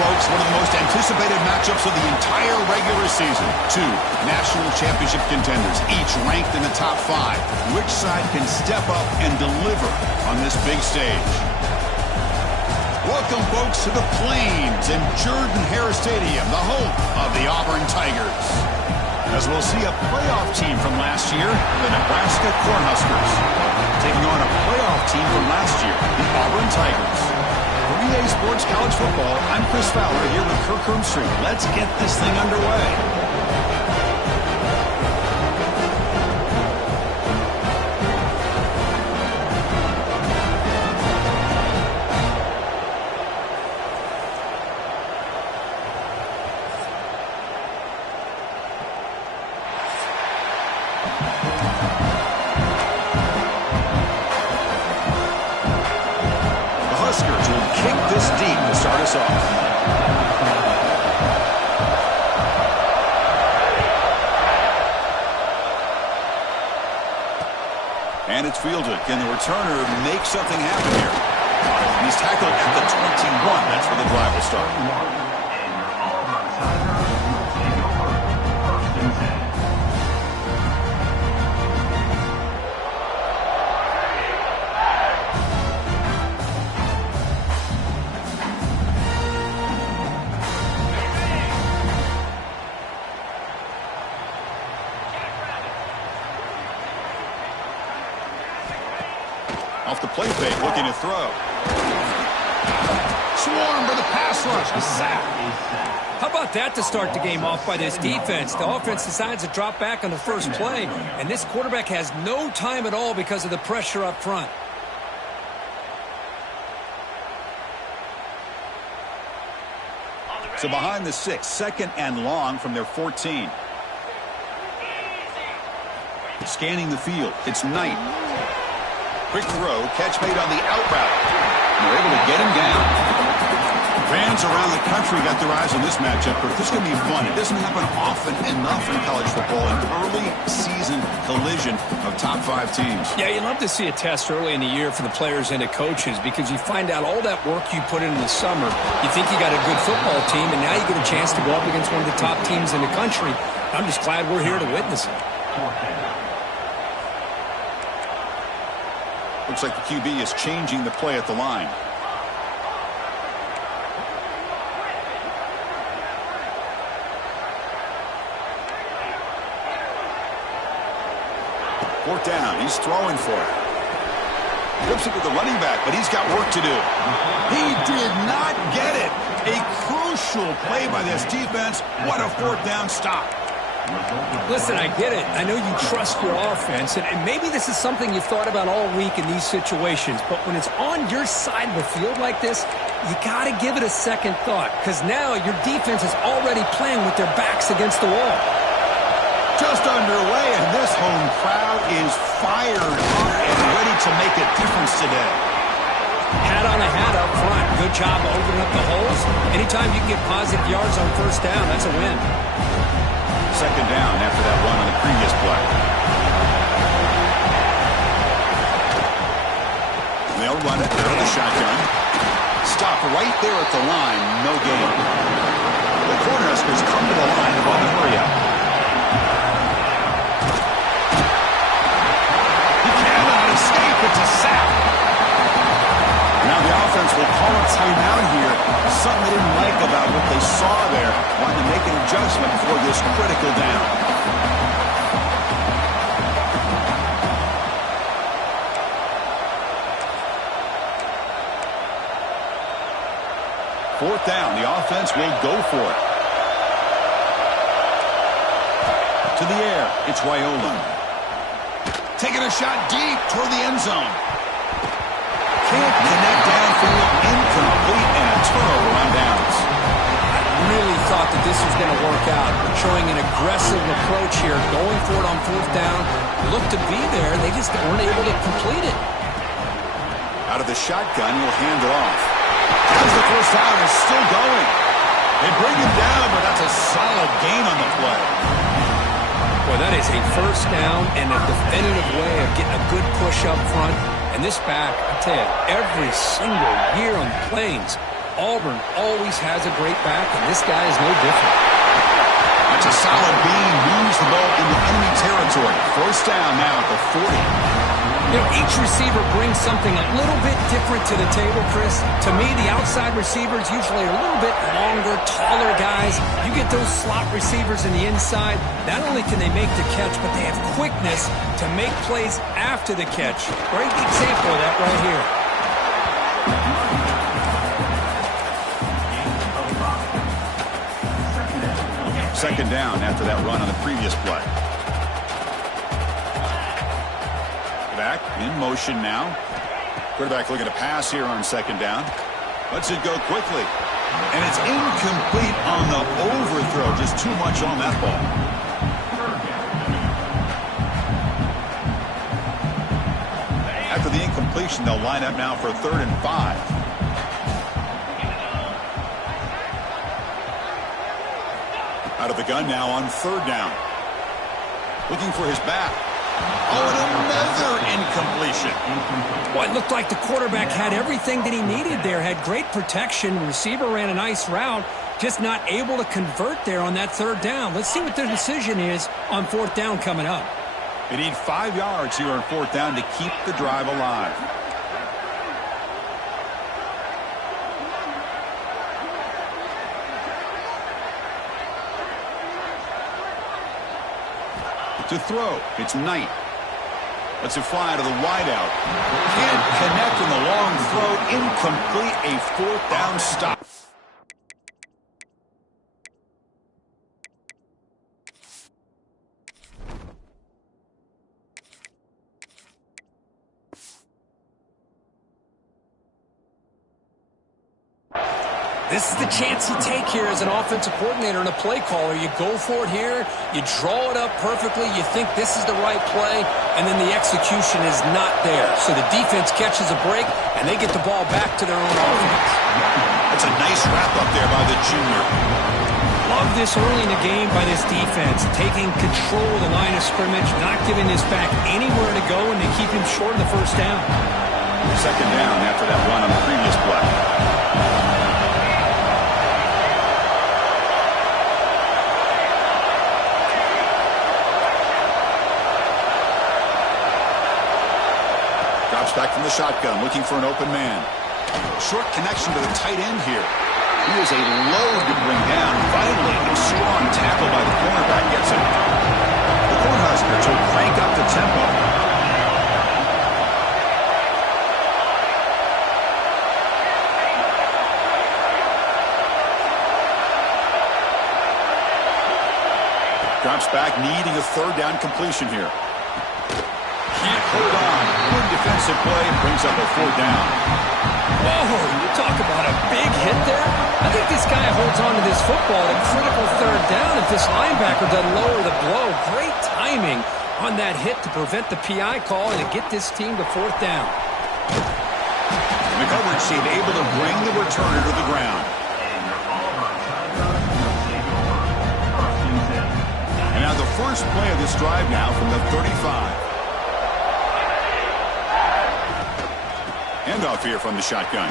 folks, one of the most anticipated matchups of the entire regular season. Two national championship contenders, each ranked in the top 5. Which side can step up and deliver on this big stage? Welcome, folks, to the Plains and Jordan-Hare Stadium, the home of the Auburn Tigers. As we'll see a playoff team from last year, the Nebraska Cornhuskers, taking on a playoff team from last year, the Auburn Tigers. For EA Sports College Football, I'm Chris Fowler here with Kirk Hermstreet. Let's get this thing underway. And it's fielded. Can the returner make something happen here? He's tackled at the 21. That's where the drive will start. Off the play fake, looking to throw. Swarm for the pass rush. A sack. How about that to start the game off by this defense? The offense decides to drop back on the first play, and this quarterback has no time at all because of the pressure up front. So behind the 6, second and long from their 14. Scanning the field, it's Knight. Quick throw, catch made on the out route. They're able to get him down. Fans around the country got their eyes on this matchup, but this is going to be fun. It doesn't happen often enough in college football, an early season collision of top 5 teams. Yeah, you love to see a test early in the year for the players and the coaches because you find out all that work you put in the summer. You think you got a good football team, and now you get a chance to go up against one of the top teams in the country. I'm just glad we're here to witness it. Looks like the QB is changing the play at the line. Fourth down. He's throwing for it. Flips it to the running back, but he's got work to do. He did not get it. A crucial play by this defense. What a fourth down stop. Listen, I get it. I know you trust your offense, and maybe this is something you've thought about all week in these situations, but when it's on your side of the field like this, you got to give it a second thought, because now your defense is already playing with their backs against the wall. Just underway, and this home crowd is fired up and ready to make a difference today. Hat on a hat up front. Good job opening up the holes. Anytime you can get positive yards on first down, that's a win. Second down after that run on the previous play. They'll run it out of the shotgun. Stop right there at the line. No gain. The Cornhuskers come to the line to run the hurry up. He cannot escape. It's a sack. Now the offense will call a timeout here. Something they didn't like about what they saw there. Wanted to make an adjustment for this critical down. Fourth down. The offense will go for it. To the air. It's Raiola. Taking a shot deep toward the end zone. Can't connect downfield, incomplete, and a turnover on downs. I really thought that this was going to work out. Showing an aggressive approach here, going for it on fourth down. Looked to be there, they just weren't able to complete it. Out of the shotgun, he'll hand it off. Has the first down, is still going. They bring him down, but that's a solid gain on the play. Boy, that is a first down and a definitive way of getting a good push up front. And this back, I tell you, every single year on the Plains, Auburn always has a great back, and this guy is no different. That's a solid beam. Moves the ball into enemy territory. First down now at the 40. You know, each receiver brings something a little bit different to the table, Chris. To me, the outside receivers usually are a little bit longer, taller guys. You get those slot receivers in the inside, not only can they make the catch, but they have quickness to make plays after the catch. Great example of that right here. Second down after that run on the previous play. Back in motion now. Quarterback looking to pass here on second down. Lets it go quickly. And it's incomplete on the overthrow. Just too much on that ball. After the incompletion, they'll line up now for 3rd and 5. Out of the gun now on 3rd down. Looking for his back. Oh, and another incompletion. Well, it looked like the quarterback had everything that he needed there. Had great protection. Receiver ran a nice route. Just not able to convert there on that 3rd down. Let's see what their decision is on 4th down coming up. They need 5 yards here on 4th down to keep the drive alive. To throw, it's Knight. Lets it fly to the wideout. Can't connect in the long throw. Incomplete. A 4th down stop. This is the chance you take here as an offensive coordinator and a play caller. You go for it here. You draw it up perfectly. You think this is the right play, and then the execution is not there. So the defense catches a break, and they get the ball back to their own offense. That's a nice wrap-up there by the junior. Love this early in the game by this defense, taking control of the line of scrimmage, not giving this back anywhere to go, and they keep him short of the 1st down. Second down after that run on the previous play. Drops back from the shotgun, looking for an open man. Short connection to the tight end here. He is a load to bring down. Finally, a strong tackle by the cornerback gets him. The Cornhuskers will crank up the tempo. Drops back, needing a 3rd down completion here. Can't hold on. Good defensive play. Brings up a 4th down. Whoa, you talk about a big hit there. I think this guy holds on to this football at a critical 3rd down if this linebacker doesn't lower the blow. Great timing on that hit to prevent the PI call and to get this team to 4th down. The coverage team able to bring the returner to the ground. And now the first play of this drive now from the 35. Handoff here from the shotgun.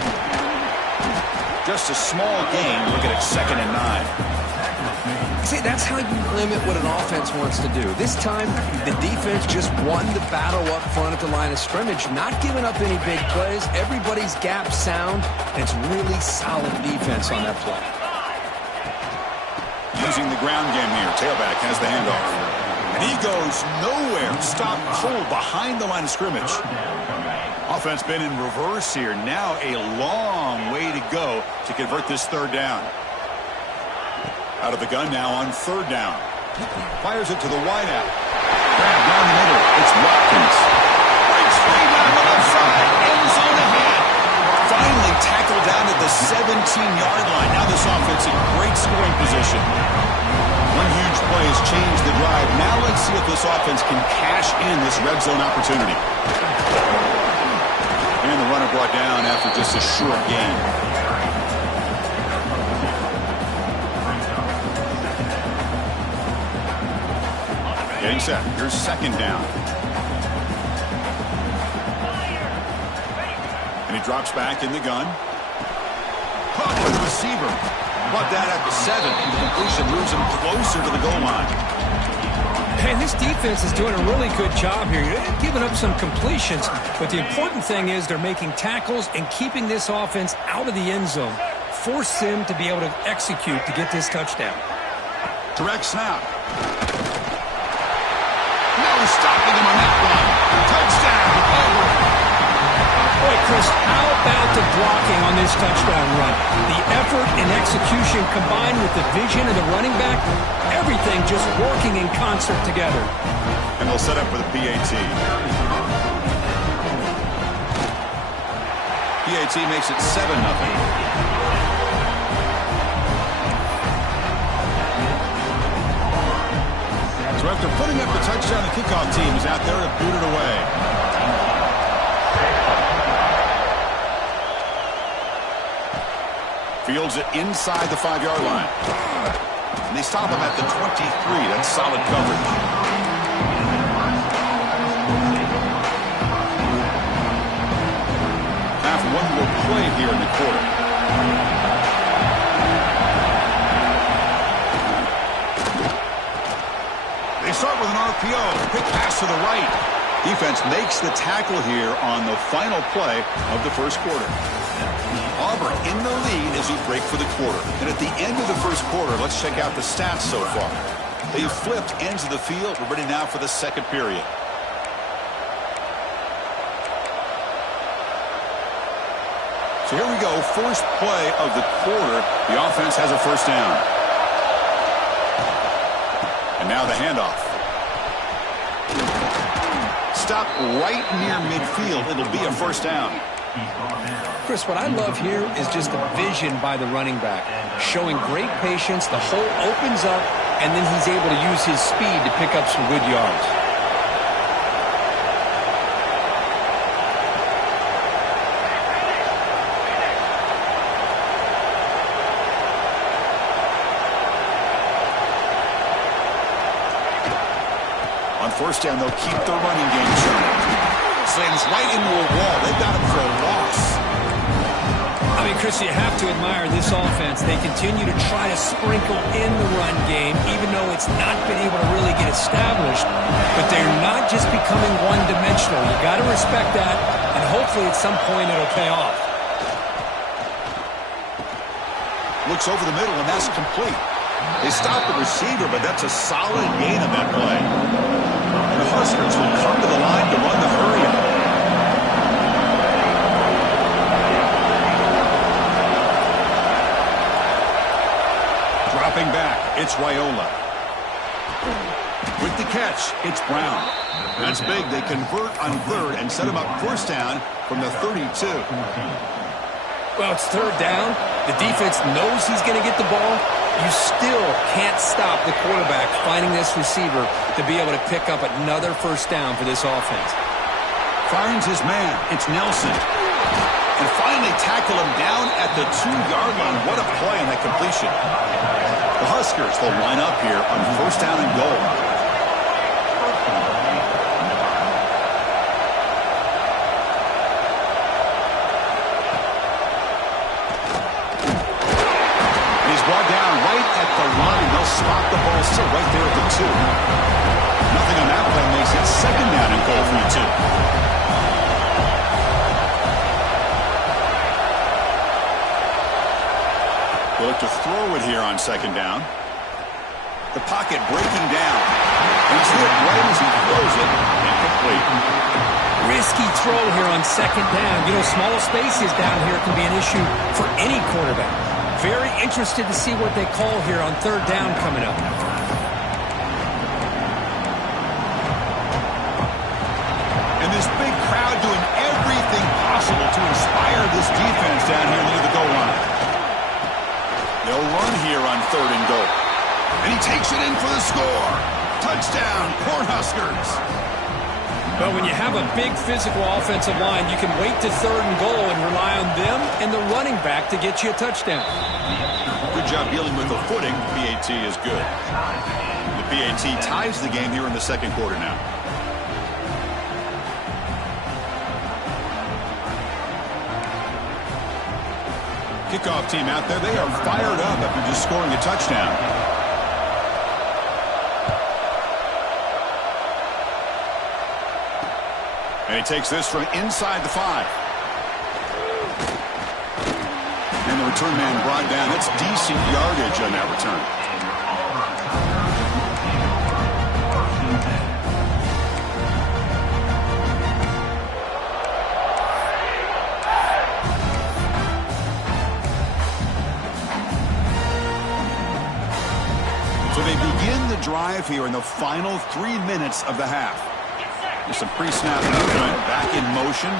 Just a small gain. Look at it, 2nd and 9. See, that's how you limit what an offense wants to do. This time, the defense just won the battle up front at the line of scrimmage, not giving up any big plays. Everybody's gap sound, and it's really solid defense on that play. Using the ground game here. Tailback has the handoff. And he goes nowhere. Stop cold behind the line of scrimmage. Offense been in reverse here. Now a long way to go to convert this 3rd down. Out of the gun now on 3rd down. Fires it to the wideout. Grab down the middle. It's Watkins. Breaks free down the left side. End zone ahead. Finally tackled down at the 17-yard line. Now this offense in great scoring position. One huge play has changed the drive. Now let's see if this offense can cash in this red zone opportunity. And the runner brought down after just a short gain. Getting set. Here's 2nd down. And he drops back in the gun. Caught by the receiver. Brought that at the 7. The completion moves him closer to the goal line. And this defense is doing a really good job here. They're giving up some completions, but the important thing is they're making tackles and keeping this offense out of the end zone. Force them to be able to execute to get this touchdown. Direct snap. No stopping him on that one. Touchdown. Over. Boy, Chris, how about the blocking on this touchdown run? The effort and execution combined with the vision of the running back, everything just working in concert together. And they'll set up for the PAT. PAT makes it 7-0. So after putting up the touchdown, the kickoff team is out there to boot it away. Fields it inside the 5-yard line. And they stop him at the 23. That's solid coverage. Have one more play here in the quarter. They start with an RPO. Quick pass to the right. Defense makes the tackle here on the final play of the first quarter. Auburn in the lead as we break for the quarter. And at the end of the first quarter, let's check out the stats so far. They've flipped ends of the field. We're ready now for the second period. So here we go. First play of the quarter. The offense has a first down. And now the handoff. Stop right near midfield. It'll be a first down. Chris, what I love here is just the vision by the running back. Showing great patience. The hole opens up, and then he's able to use his speed to pick up some good yards. On first down, they'll keep the running game churning. Slams right into a wall. They've got him for a loss. I mean, Chris, you have to admire this offense. They continue to try to sprinkle in the run game, even though it's not been able to really get established. But they're not just becoming one-dimensional. You got to respect that, and hopefully at some point it'll pay off. Looks over the middle, and that's complete. They stop the receiver, but that's a solid gain on that play. The Huskers will come to the line to run the hurry-up. Dropping back, it's Raiola. With the catch, it's Brown. That's big. They convert on third and set him up first down from the 32. Well, it's third down. The defense knows he's going to get the ball. You still can't stop the quarterback finding this receiver to be able to pick up another first down for this offense. Finds his man. It's Nelson. And finally tackle him down at the 2-yard line. What a play on that completion. The Huskers will line up here on first down and goal. Brought down right at the line. They'll spot the ball still right there at the 2. Nothing on that play makes it second down and goal from the 2. We'll look to throw it here on second down. The pocket breaking down. And he's hit right as he throws it. Incomplete. Risky throw here on second down. You know, small spaces down here can be an issue for any quarterback. Very interested to see what they call here on third down coming up. And this big crowd doing everything possible to inspire this defense down here near the goal line. They'll run here on third and goal. And he takes it in for the score. Touchdown, Cornhuskers. But when you have a big physical offensive line, you can wait to third and goal and rely on them and the running back to get you a touchdown. Good job dealing with the footing. PAT is good. The PAT ties the game here in the second quarter now. Kickoff team out there, they are fired up after just scoring a touchdown. And he takes this from inside the 5. And the return man brought down. That's decent yardage on that return. So they begin the drive here in the final 3 minutes of the half. There's some pre-snap movement, back in motion.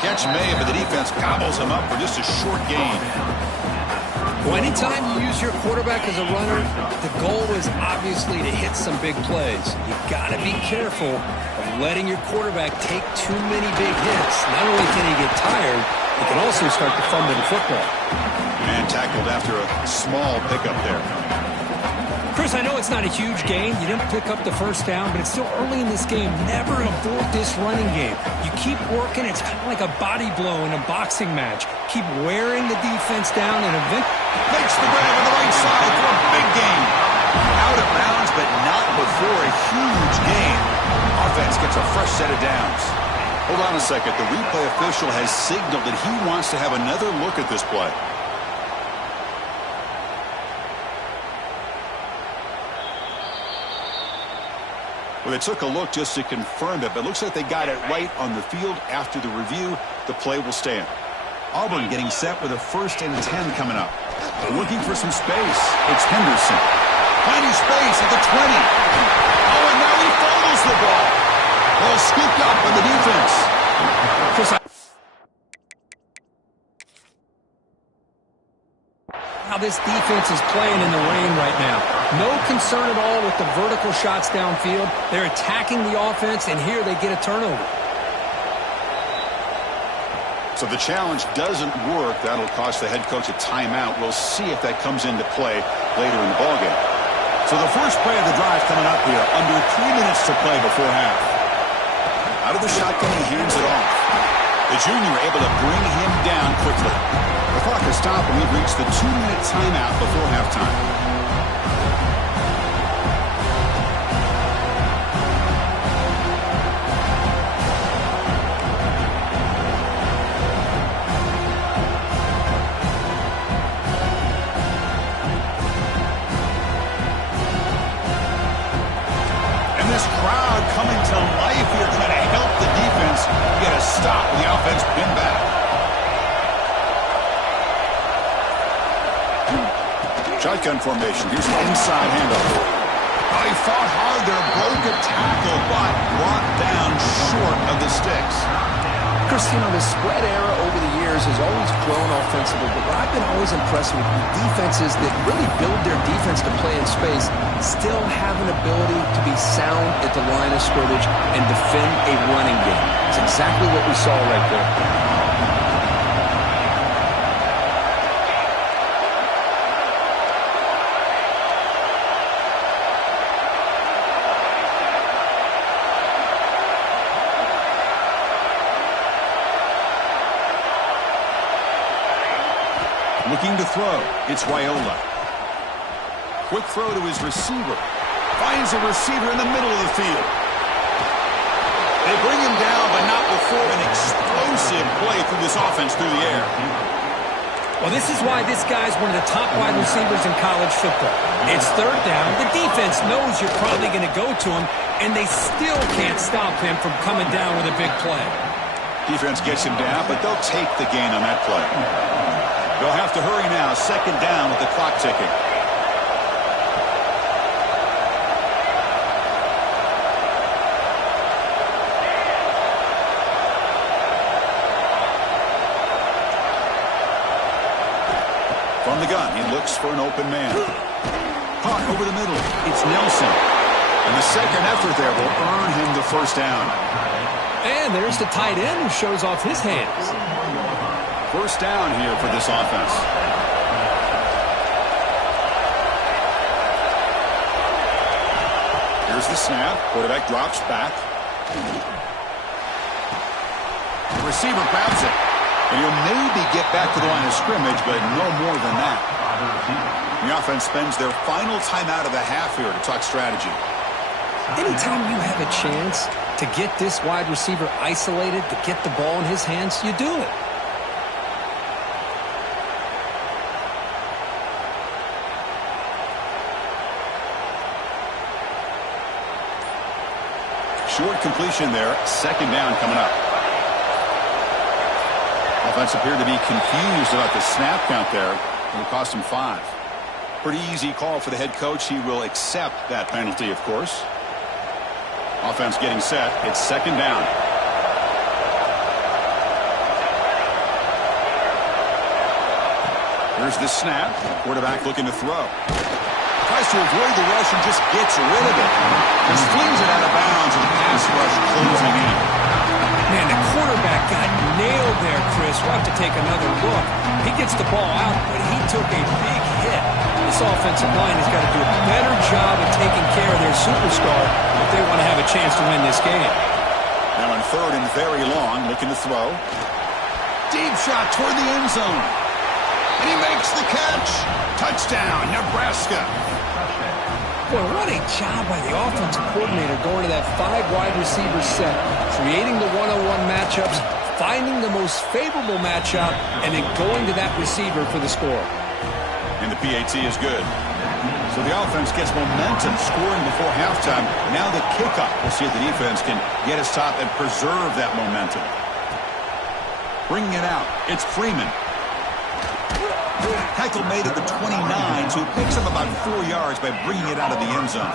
Catch made, but the defense gobbles him up for just a short gain. Well, anytime you use your quarterback as a runner, the goal is obviously to hit some big plays. You've got to be careful of letting your quarterback take too many big hits. Not only can he get tired, he can also start to fumble the football. And tackled after a small pickup there. Chris, I know it's not a huge gain. You didn't pick up the first down, but it's still early in this game. Never abort this running game. You keep working. It's kind of like a body blow in a boxing match. Keep wearing the defense down and eventually Makes the grab on the right side for a big gain. Out of bounds, but not before a huge gain. Offense gets a fresh set of downs. Hold on a second. The replay official has signaled that he wants to have another look at this play. Well, they took a look just to confirm it, but it looks like they got it right on the field. After the review, the play will stand. Auburn getting set with a 1st and 10 coming up. Looking for some space. It's Henderson. Finding space at the 20. Oh, and now he fumbles the ball. Well, scooped up by the defense. Chris, how this defense is playing in the rain right now. No concern at all with the vertical shots downfield. They're attacking the offense, and here they get a turnover. So the challenge doesn't work. That'll cost the head coach a timeout. We'll see if that comes into play later in the ballgame. So the first play of the drive coming up here. Under 3 minutes to play before half. Out of the shotgun, he hands it off. The junior able to bring him down quickly. The clock has stopped, and we've reached the 2-minute timeout before halftime. This crowd coming to life here, trying to help the defense get a stop with the offense pinned back. Shotgun formation. Here's an inside handoff. Oh, he fought hard there, broke a tackle, but brought down short of the sticks. Chris, you know, the spread era over the years has always grown offensively, but what I've been always impressed with defenses that really build their defense to play in space still have an ability to be sound at the line of scrimmage and defend a running game. It's exactly what we saw right there. Looking to throw. It's Raiola. Quick throw to his receiver. Finds a receiver in the middle of the field. They bring him down, but not before an explosive play through this offense through the air. Well, this is why this guy's one of the top wide receivers in college football. It's 3rd down. The defense knows you're probably going to go to him, and they still can't stop him from coming down with a big play. Defense gets him down, but they'll take the gain on that play. They'll have to hurry now. 2nd down with the clock ticking. From the gun, he looks for an open man. Caught over the middle. It's Nelson. And the second effort there will earn him the 1st down. And there's the tight end who shows off his hands. 1st down here for this offense. Here's the snap. Quarterback drops back. The receiver grabs it. And he'll maybe get back to the line of scrimmage, but no more than that. The offense spends their final timeout of the half here to talk strategy. Anytime you have a chance to get this wide receiver isolated, to get the ball in his hands, you do it. Short completion there. Second down coming up. Offense appeared to be confused about the snap count there. It'll cost him 5. Pretty easy call for the head coach. He will accept that penalty, of course. Offense getting set. It's second down. Here's the snap. Quarterback looking to throw. Tries to avoid the rush and just gets rid of it. Just flings it out of bounds with the pass rush closing in. Man, the quarterback got nailed there, Chris. We'll have to take another look. He gets the ball out, but he took a big hit. This offensive line has got to do a better job of taking care of their superstar if they want to have a chance to win this game. Now on third and very long, looking to throw. Deep shot toward the end zone. And he makes the catch. Touchdown, Nebraska. Boy, what a job by the offensive coordinator going to that 5 wide receiver set, creating the one-on-one matchups, finding the most favorable matchup, and then going to that receiver for the score. And the PAT is good. So the offense gets momentum scoring before halftime. Now the kickoff. We'll see if the defense can get his top and preserve that momentum. Bringing it out. It's Freeman. Tackle made at the 29, so he picks up about 4 yards by bringing it out of the end zone.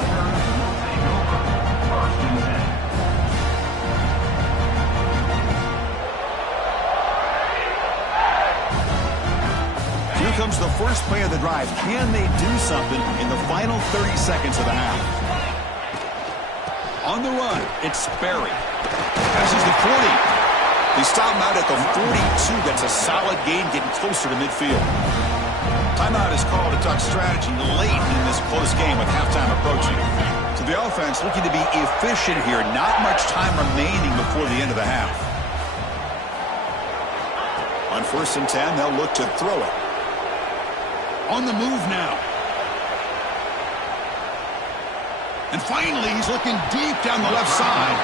Here comes the first play of the drive. Can they do something in the final 30 seconds of the half? On the run, it's Sperry. Passes the 40. They stop him out at the 42. That's a solid gain, getting closer to midfield. Timeout is called to talk strategy late in this close game with halftime approaching. So the offense looking to be efficient here. Not much time remaining before the end of the half. On 1st and 10, they'll look to throw it. On the move now. And finally, he's looking deep down the left side.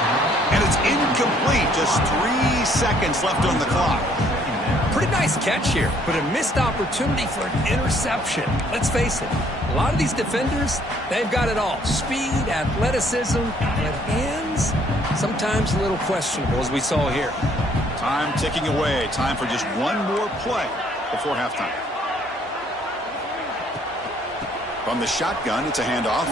And it's incomplete. Just 3 seconds left on the clock. Pretty nice catch here, but a missed opportunity for an interception. Let's face it, a lot of these defenders, they've got it all. Speed, athleticism, but hands, sometimes a little questionable, as we saw here. Time ticking away. Time for just one more play before halftime. From the shotgun, it's a handoff.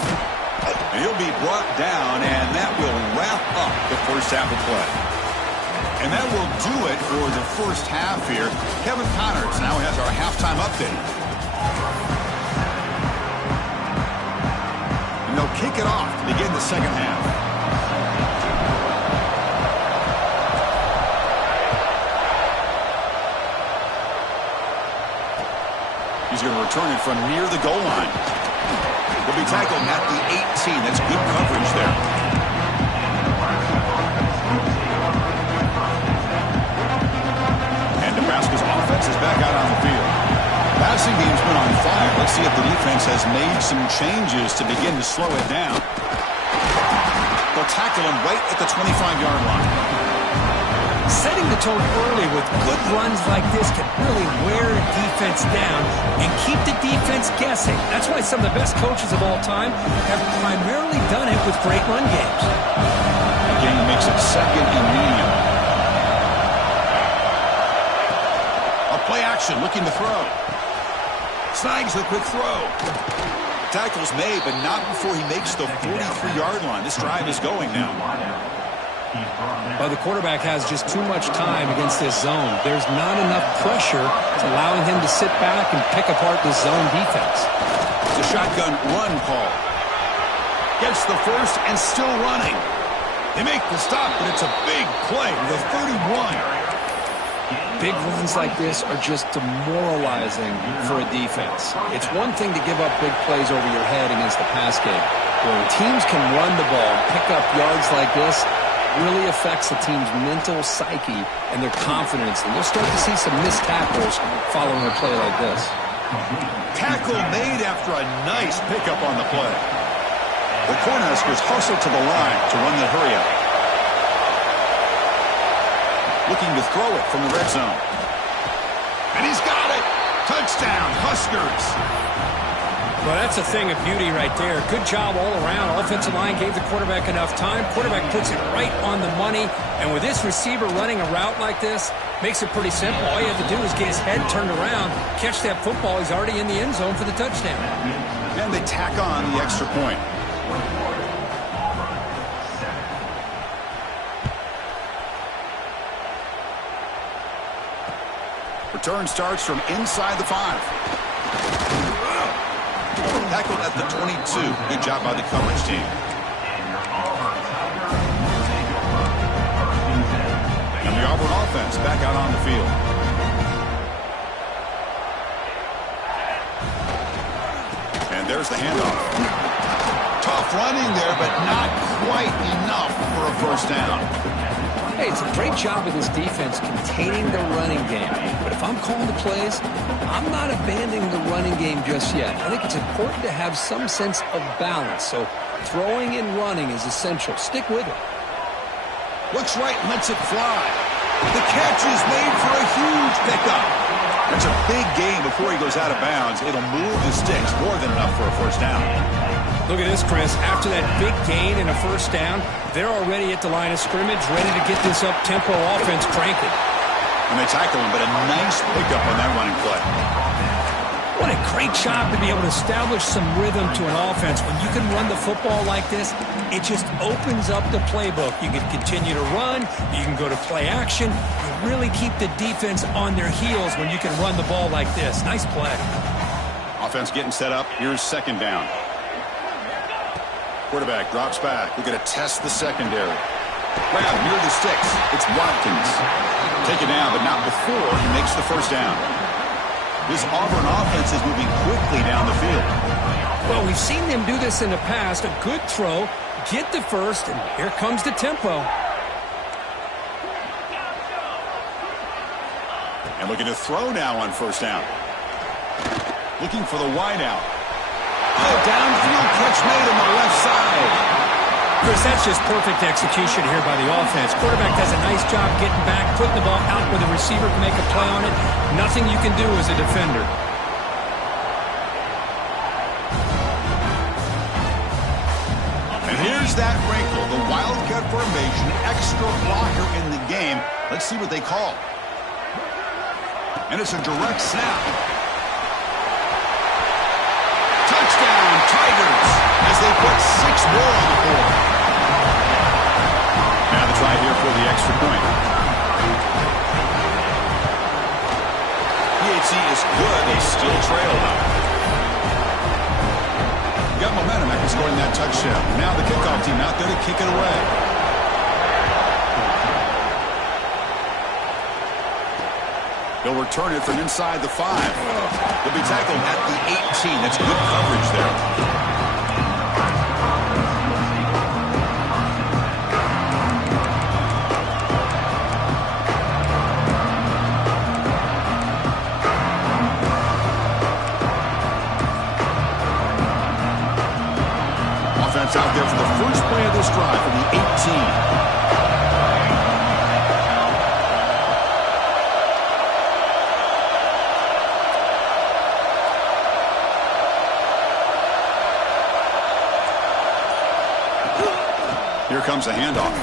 And he'll be brought down, and that will wrap up the first half of play. And that will do it for the first half here. Kevin Connors now has our halftime update. And they'll kick it off to begin the second half. He's going to return it from near the goal line. He'll be tackled at the 18. That's good coverage there. And Nebraska's offense is back out on the field. Passing game's been on fire. Let's see if the defense has made some changes to begin to slow it down. They'll tackle him right at the 25-yard line. Setting the tone early with good runs like this can really wear a defense down and keep the defense guessing. That's why some of the best coaches of all time have primarily done it with great run games. Again, he makes it second and medium. A play action, looking to throw. Snags the quick throw. Tackle's made, but not before he makes the 43-yard line. This drive is going now. Well, the quarterback has just too much time against this zone. There's not enough pressure to allowing him to sit back and pick apart this zone defense. It's a shotgun run call. Gets the first and still running. They make the stop, but it's a big play with a 31. Big runs like this are just demoralizing for a defense. It's one thing to give up big plays over your head against the pass game. When teams can run the ball and pick up yards like this, really affects a team's mental psyche and their confidence, and you'll start to see some missed tackles following a play like this. Tackle made after a nice pickup on the play. The Cornhuskers hustle to the line to run the hurry-up. Looking to throw it from the red zone. And he's got it! Touchdown, Huskers! Well, that's a thing of beauty right there. Good job all around. Offensive line gave the quarterback enough time. Quarterback puts it right on the money. And with this receiver running a route like this, makes it pretty simple. All you have to do is get his head turned around, catch that football. He's already in the end zone for the touchdown. And they tack on the extra point. Return starts from inside the 5. Tackled at the 22. Good job by the coverage team. And the Auburn offense back out on the field. And there's the handoff. Tough running there, but not quite enough for a first down. Hey, it's a great job of this defense containing the running game. But if I'm calling the plays, I'm not abandoning the running game just yet. I think it's important to have some sense of balance. So throwing and running is essential. Stick with it. Looks right and lets it fly. The catch is made for a huge pickup. That's a big gain before he goes out of bounds. It'll move the sticks more than enough for a first down. Look at this, Chris. After that big gain and a first down, they're already at the line of scrimmage, ready to get this up-tempo offense cranking. And they tackle him, but a nice pickup on that running play. What a great job to be able to establish some rhythm to an offense. When you can run the football like this, it just opens up the playbook. You can continue to run. You can go to play action. You really keep the defense on their heels when you can run the ball like this. Nice play. Offense getting set up. Here's second down. Quarterback drops back. We're going to test the secondary. Grab near the sticks. It's Watkins. Take it down, but not before he makes the first down. This Auburn offense is moving quickly down the field. Well, we've seen them do this in the past. A good throw, get the first, and here comes the tempo. And looking to throw now on first down. Looking for the wideout. Oh, downfield catch made on the left side. Chris, that's just perfect execution here by the offense. Quarterback does a nice job getting back, putting the ball out where the receiver can make a play on it. Nothing you can do as a defender. And here's that wrinkle, the Wildcat formation, extra blocker in the game. Let's see what they call. And it's a direct snap. Touchdown, Tigers, as they put 6 more on the board. Now the try here for the extra point. PHC is good. They still trail, though. Got momentum after scoring that touchdown. Now the kickoff team out there to kick it away. They'll return it from inside the 5. They'll be tackled at the 18. That's good coverage there. Offense out there for the first play of this drive from the 18. Here comes a handoff.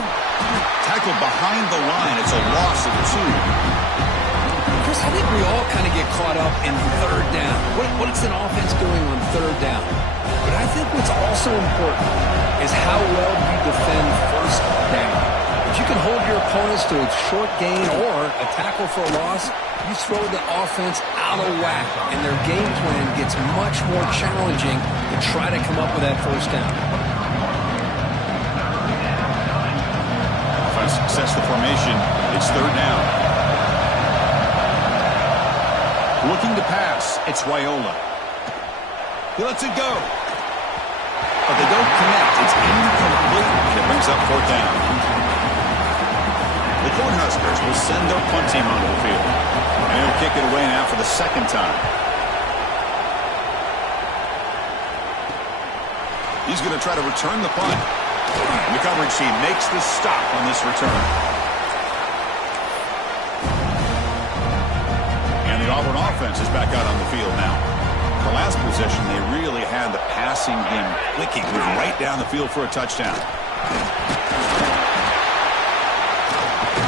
Tackled behind the line. It's a loss of 2. Chris, I think we all kind of get caught up in third down. What's an offense doing on third down? But I think what's also important is how well you defend first down. If you can hold your opponents to a short gain or a tackle for a loss, you throw the offense out of whack, and their game plan gets much more challenging to try to come up with that first down. Sets the formation. It's third down. Looking to pass. It's Raiola. He lets it go. But they don't connect. It's incomplete. And it brings up fourth down. The Cornhuskers will send their punt team onto the field. And he'll kick it away now for the second time. He's going to try to return the punt. And the coverage team makes the stop on this return. And the Auburn offense is back out on the field now. The last possession, they really had the passing game clicking, moving right down the field for a touchdown.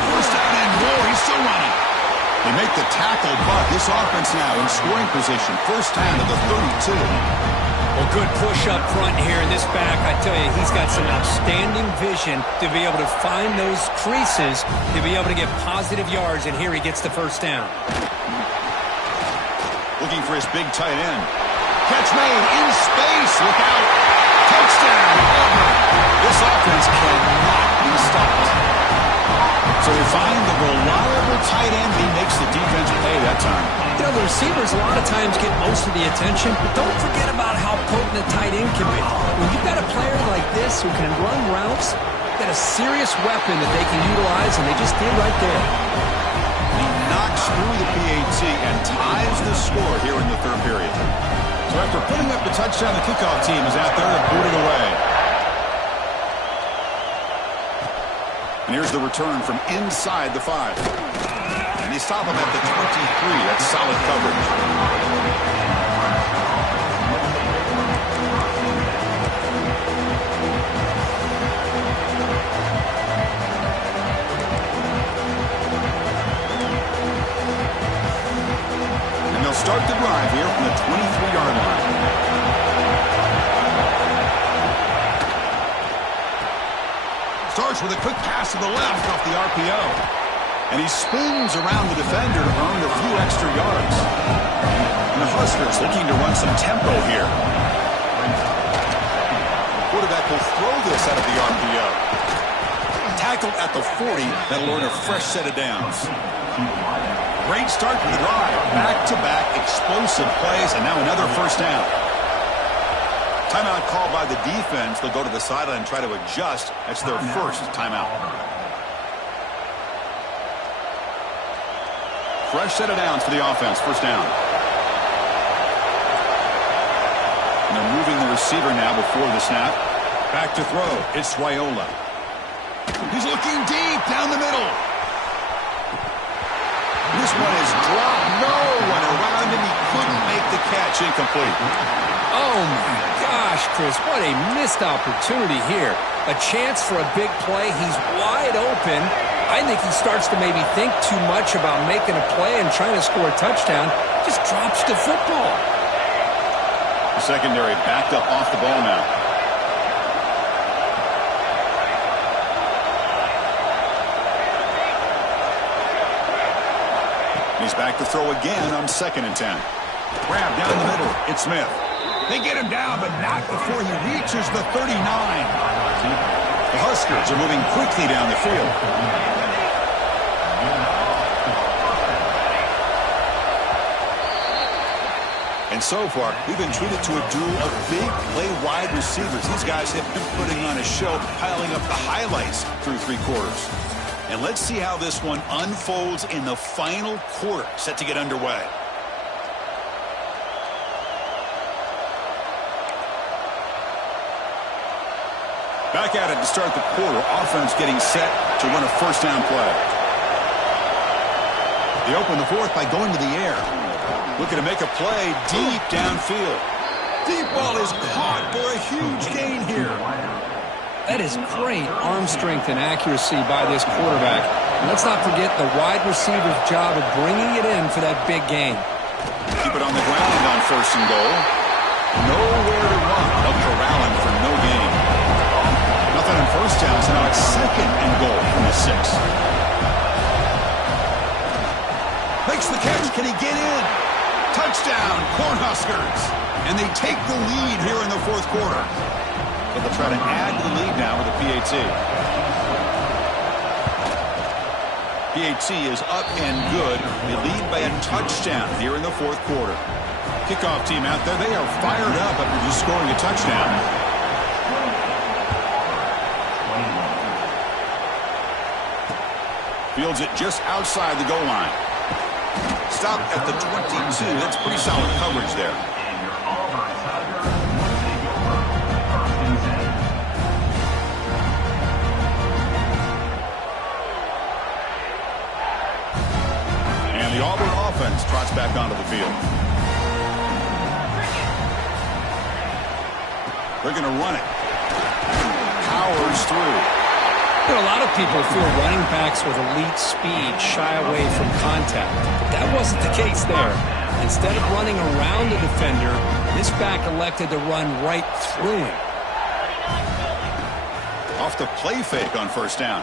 First down and more. He's still running. They make the tackle, but this offense now in scoring position. First down to the 32. Well, good push up front here in this back. I tell you, he's got some outstanding vision to be able to find those creases, to be able to get positive yards, and here he gets the first down. Looking for his big tight end. Catch made in space. Look out. Touchdown, Auburn. This offense cannot be stopped. So they find the reliable tight end. He makes the defense pay that time. You know, the receivers a lot of times get most of the attention, but don't forget about how potent a tight end can be. When you've got a player like this who can run routes, you've got a serious weapon that they can utilize, and they just did right there. He knocks through the PAT and ties the score here in the third period. So after putting up the touchdown, the kickoff team is out there to boot it away. And here's the return from inside the 5. And they stop him at the 23. That's solid coverage. And they'll start the drive here from the 23-yard line. Starts with a quick pass to the left off the RPO. And he spins around the defender to earn a few extra yards. And the Huskers looking to run some tempo here. Quarterback will throw this out of the RPO. Tackled at the 40. That'll earn a fresh set of downs. Great start to the drive. Back-to-back explosive plays, and now another first down. Timeout called by the defense. They'll go to the sideline and try to adjust. That's their first timeout. Fresh set of downs for the offense. First down. And they're moving the receiver now before the snap. Back to throw. It's Raiola. He's looking deep down the middle. This one is dropped. No one around him. He couldn't make the catch. Incomplete. Oh, my gosh, Chris, what a missed opportunity here. A chance for a big play. He's wide open. I think he starts to maybe think too much about making a play and trying to score a touchdown. Just drops the football. The secondary backed up off the ball now. He's back to throw again on 2nd and 10. Grab down the middle. It's Smith. They get him down, but not before he reaches the 39. The Huskers are moving quickly down the field. And so far, we've been treated to a duel of big play wide receivers. These guys have been putting on a show, piling up the highlights through 3 quarters. And let's see how this one unfolds in the final quarter, set to get underway. Back at it to start the quarter. Offense getting set to run a first down play. They open the fourth by going to the air. Looking to make a play deep downfield. Deep ball is caught for a huge gain here. That is great arm strength and accuracy by this quarterback. And let's not forget the wide receiver's job of bringing it in for that big gain. Keep it on the ground on 1st and goal. Nowhere to run. They'll corral him for no gain. Nothing on 1st down, so now it's 2nd and goal from the 6. Makes the catch. Can he get in? Touchdown, Cornhuskers. And they take the lead here in the 4th quarter. But they'll try to add to the lead now with the PAT. PAT is up and good. They lead by a touchdown here in the 4th quarter. Kickoff team out there, they are fired up after just scoring a touchdown. Fields it just outside the goal line. Stop at the 22. That's pretty solid coverage there. And the Auburn offense trots back onto the field. They're going to run it. Powers through. You know, a lot of people feel running backs with elite speed shy away from contact. But that wasn't the case there. Instead of running around the defender, this back elected to run right through him. Off the play fake on first down.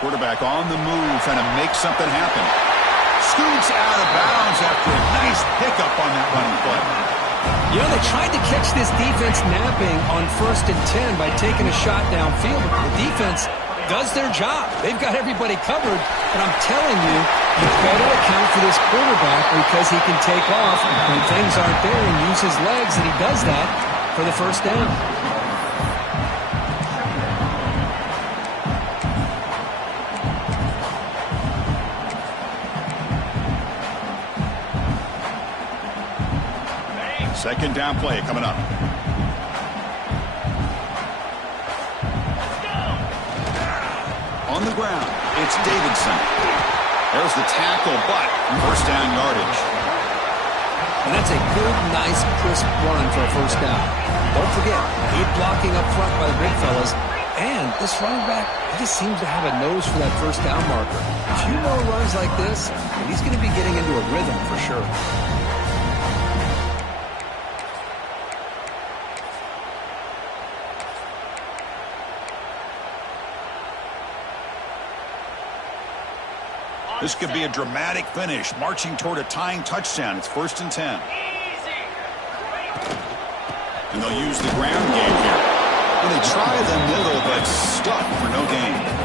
Quarterback on the move, trying to make something happen. Scoots out of bounds after a nice pickup on that running play. You know, they tried to catch this defense napping on 1st and 10 by taking a shot downfield. The defense does their job. They've got everybody covered. But I'm telling you, you better account for this quarterback because he can take off when things aren't there and use his legs, and he does that for the first down. Second down play coming up. On the ground, it's Davidson. There's the tackle, but first down yardage. And that's a good, nice, crisp run for a first down. Don't forget, good blocking up front by the big fellas. And this running back, he just seems to have a nose for that first down marker. A few more runs like this, and he's going to be getting into a rhythm for sure. This could be a dramatic finish, marching toward a tying touchdown. It's 1st and 10. And they'll use the ground game here. And they try the middle, but stuck for no gain.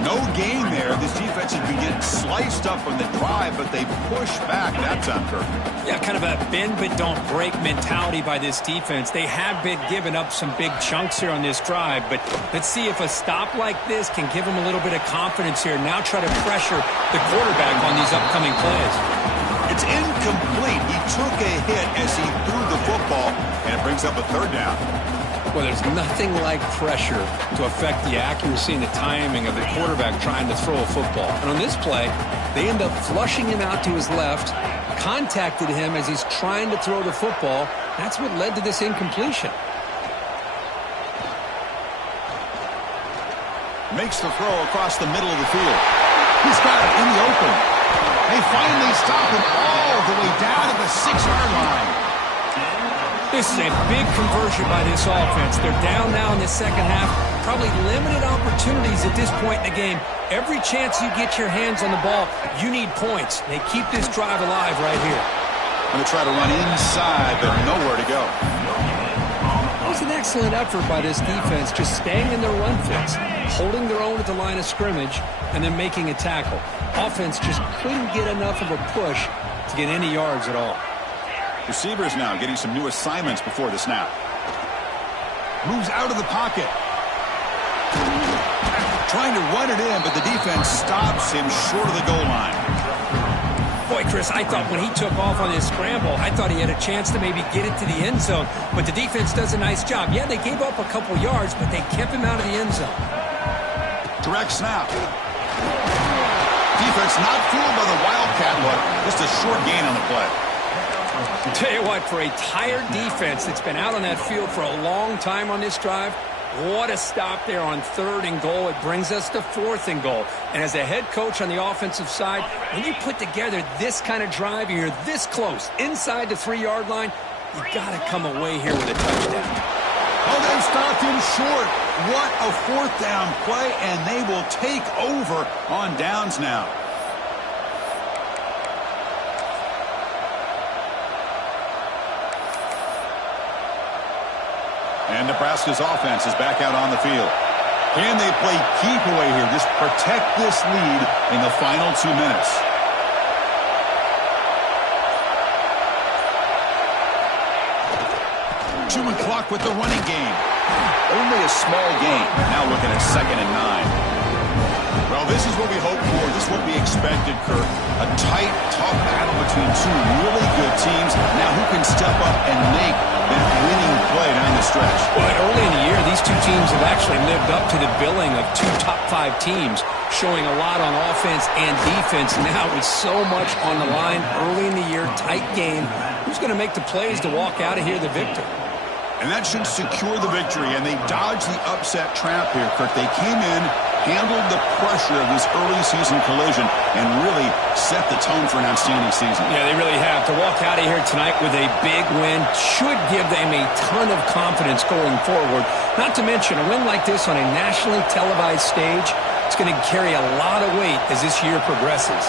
No gain there. This defense has been getting sliced up on the drive, but they push back that time, Kirk. Yeah, kind of a bend but don't break mentality by this defense. They have been giving up some big chunks here on this drive, but let's see if a stop like this can give them a little bit of confidence here. Now try to pressure the quarterback on these upcoming plays. It's incomplete. He took a hit as he threw the football, and it brings up a third down. Well, there's nothing like pressure to affect the accuracy and the timing of the quarterback trying to throw a football. And on this play, they end up flushing him out to his left, contacted him as he's trying to throw the football. That's what led to this incompletion. Makes the throw across the middle of the field. He's got it in the open. They finally stop him all the way down to the 6-yard line. This is a big conversion by this offense. They're down now in the second half. Probably limited opportunities at this point in the game. Every chance you get your hands on the ball, you need points. They keep this drive alive right here. Going to try to run inside, but nowhere to go. That was an excellent effort by this defense, just staying in their run fits, holding their own at the line of scrimmage, and then making a tackle. Offense just couldn't get enough of a push to get any yards at all. Receivers now getting some new assignments before the snap. Moves out of the pocket. Trying to run it in, but the defense stops him short of the goal line. Boy, Chris, I thought when he took off on his scramble, I thought he had a chance to maybe get it to the end zone. But the defense does a nice job. Yeah, they gave up a couple yards, but they kept him out of the end zone. Direct snap. Defense not fooled by the Wildcat look. Just a short gain on the play. I'll tell you what, for a tired defense that's been out on that field for a long time on this drive, what a stop there on 3rd and goal. It brings us to 4th and goal. And as a head coach on the offensive side, when you put together this kind of drive, you're this close, inside the 3-yard line, you got to come away here with a touchdown. Oh, they've stopped him short. What a 4th down play, and they will take over on downs now. And Nebraska's offense is back out on the field. Can they play keep away here? Just protect this lead in the final 2 minutes. Chewing clock with the running game. Only a small gain. Now looking at 2nd and 9. Well, this is what we hoped for. This is what we expected, Kirk. A tight, tough battle between two really good teams. Now, who can step up and make that winning play down the stretch? Well, early in the year, these two teams have actually lived up to the billing of two top-5 teams, showing a lot on offense and defense. Now with so much on the line early in the year, tight game. Who's going to make the plays to walk out of here the victor? And that should secure the victory, and they dodged the upset trap here, Kirk. They came in, handled the pressure of this early season collision, and really set the tone for an outstanding season. Yeah, they really have. To walk out of here tonight with a big win should give them a ton of confidence going forward. Not to mention, a win like this on a nationally televised stage, it's going to carry a lot of weight as this year progresses.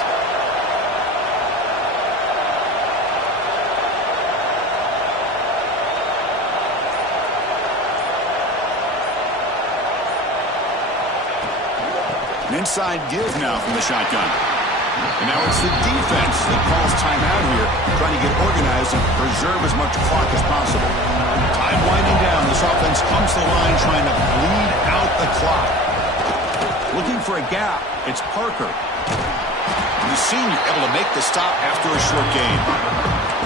An inside give now from the shotgun. And now it's the defense that calls timeout here, trying to get organized and preserve as much clock as possible. Time winding down. This offense comes to the line trying to bleed out the clock. Looking for a gap. It's Parker. The senior able to make the stop after a short gain.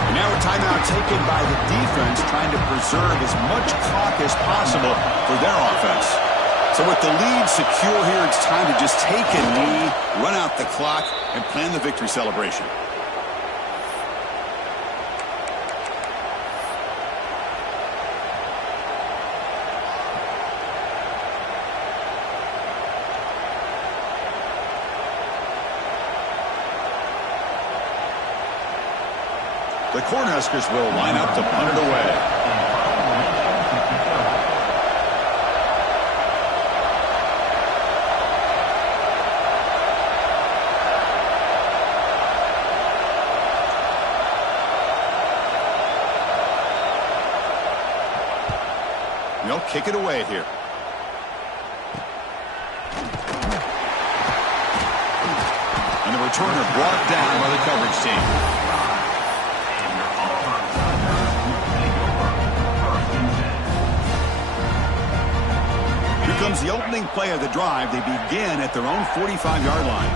And now a timeout taken by the defense, trying to preserve as much clock as possible for their offense. So with the lead secure here, it's time to just take a knee, run out the clock, and plan the victory celebration. The Cornhuskers will line up to punt it away. They'll kick it away here. And the returner brought down by the coverage team. Here comes the opening play of the drive. They begin at their own 45-yard line.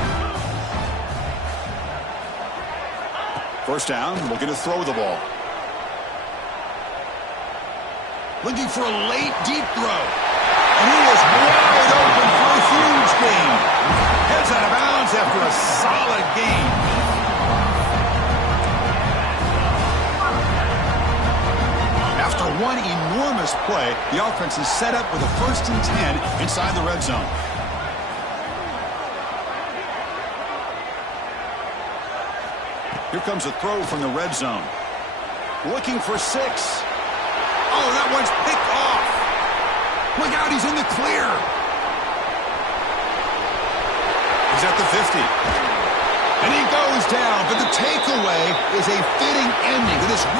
First down, looking to throw the ball. Looking for a late, deep throw. And he is wide open for a huge gain. Heads out of bounds after a solid gain. After one enormous play, the offense is set up with a 1st and 10 inside the red zone. Here comes a throw from the red zone. Looking for 6. Oh, that one's picked off. Look out, he's in the clear. He's at the 50. And he goes down, but the takeaway is a fitting ending to this